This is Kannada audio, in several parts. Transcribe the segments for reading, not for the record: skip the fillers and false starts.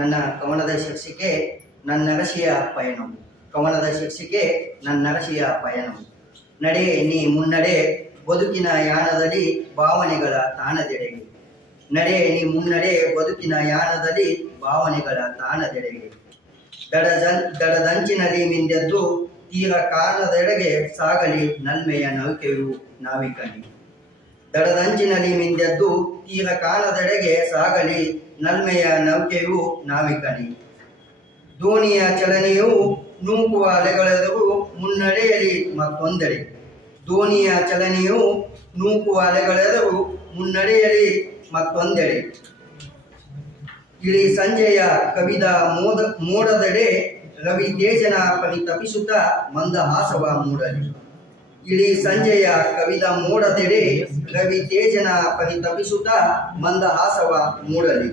ನನ್ನ ಕವನದ ಶೀರ್ಷಿಕೆ ನನ್ನರಸಿಯ ಪಯಣವು. ಕವನದ ಶೀರ್ಷಿಕೆ ನನ್ನರಸಿಯ ಪಯಣವು. ನಡೆ ನೀ ಮುನ್ನಡೆ ಬದುಕಿನ ಯಾನದಲ್ಲಿ ಭಾವನೆಗಳ ತಾಣದೆಡೆಗೆ. ನಡೆ ನೀ ಮುನ್ನಡೆ ಬದುಕಿನ ಯಾನದಲ್ಲಿ ಭಾವನೆಗಳ ತಾಣದೆಡೆಗೆ. ದಡದಂಚಿನಲ್ಲಿ ಮಿಂದೆದ್ದು ತೀರ ಕಾರಣದೆಡೆಗೆ ಸಾಗಲಿ ನಲ್ಮೆಯ ನೌಕೆಯು ನಾವಿಕನಿ. ದಡದಂಚಿನಲ್ಲಿ ಮಿಂದೆದ್ದು ತೀರ ಕಾರಣದೆಡೆಗೆ ಸಾಗಲಿ ನಲ್ಮೆಯ ನೌಕೆಯು ನಾವಿಕನಿ. ದೋಣಿಯ ಚಲನೆಯು ನೂಕುವ ಅಲೆಗಳೆದುರು ಮುನ್ನಡೆಯಲಿ ಮತ್ತೊಂದೆಡೆ. ದೋಣಿಯ ಚಲನೆಯು ನೂಕುವ ಅಲೆಗಳೆದುರು ಮುನ್ನಡೆಯಲಿ ಮತ್ತೊಂದೆಡೆ. ಇಳಿ ಸಂಜೆಯ ಕವಿದ ಮೋಡದೆಡೆ ರವಿ ತೇಜನ ಪರಿತಪಿಸುತ್ತ ಮಂದಹಾಸವ ಮೂಡಲಿ. ಇಳಿ ಸಂಜೆಯ ಕವಿದ ಮೋಡದೆಡೆ ರವಿ ತೇಜನ ಪರಿತಪಿಸುತ್ತ ಮಂದಹಾಸವ ಮೂಡಲಿ.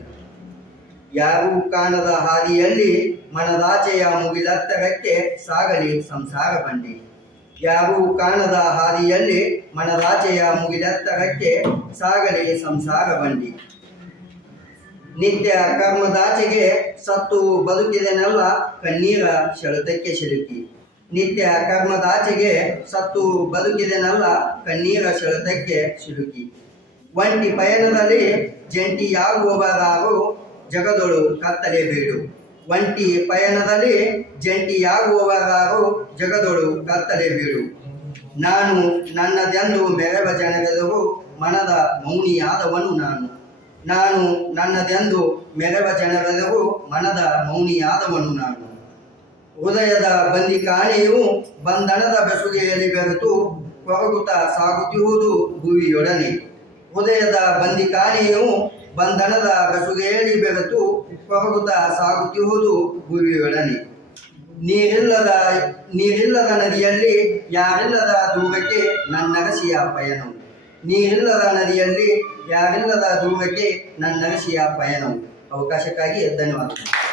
ಯಾರೂ ಕಾಣದ ಹಾದಿಯಲ್ಲಿ ಮನದಾಚೆಯ ಮುಗಿಲೆತ್ತರಕ್ಕೆ ಸಾಗಲಿ ಸಂಸಾರ ಬಂಡಿ. ಯಾರೂ ಕಾಣದ ಹಾದಿಯಲ್ಲಿ ಮನದಾಚೆಯ ಮುಗಿಲೆತ್ತರಕ್ಕೆ ಸಾಗಲಿ ಸಂಸಾರ ಬಂಡಿ. ನಿತ್ಯ ಕರ್ಮದಾಚೆಗೆ ಸತ್ತು ಬದುಕಿದೆನಲ್ಲ ಕಣ್ಣೀರ ಸೆಳೆತಕ್ಕೆ ಸಿಲುಕಿ. ನಿತ್ಯ ಕರ್ಮದಾಚೆಗೆ ಸತ್ತು ಬದುಕಿದೆನಲ್ಲ ಕಣ್ಣೀರ ಸೆಳೆತಕ್ಕೆ ಸಿಲುಕಿ. ಒಂಟಿ ಪಯಣದಲ್ಲಿ ಜಂಟಿಯಾಗುವವರಾರು ಜಗದೊಳು ಕತ್ತಲೆಬೇಡು. ಒಂಟಿ ಪಯಣದಲ್ಲಿ ಜಂಟಿಯಾಗುವವರಾರು ಜಗದೊಳು ಕತ್ತಲೆಬೇಡು. ನಾನು ನನ್ನದೆಂದು ಮೆರವ ಜನರೆದುರು ಮನದ ಮೌನಿಯಾದವನು ನಾನು. ನಾನು ನನ್ನದೆಂದು ಮೆರವ ಜನರೆದುರು ಮನದ ಮೌನಿಯಾದವನು ನಾನು. ಹೃದಯದ ಬಂದಿಖಾನೆಯು ಬಂಧನದ ಬೆಸುಗೆಯಲ್ಲಿ ಬೆರೆತು ಕೊರಗುತ್ತಾ ಸಾಗುತ್ತಿರುವುದು ಭುವಿಯೊಡನೆ. ಹೃದಯದ ಬಂದಿಖಾನೆಯು ಬಂಧನದ ಬೆಸುಗೆಯಲ್ಲಿ ಬೆರೆತು ಕೊರಗುತ್ತಾ ಸಾಗುತ್ತಿರುವುದು ಭುವಿಯೊಡನೆ. ನೀರಿಲ್ಲದ ನದಿಯಲ್ಲಿ ಯಾರಿಲ್ಲದ ದೂರಕ್ಕೆ ನನ್ನರಸಿಯ ಪಯಣವು. ನೀರಿಲ್ಲದ ನದಿಯಲ್ಲಿ ಯಾರಿಲ್ಲದ ದೂರಕ್ಕೆ ನನ್ನರಸಿಯ ಪಯಣವು. ಅವಕಾಶಕ್ಕಾಗಿ ಧನ್ಯವಾದಗಳು.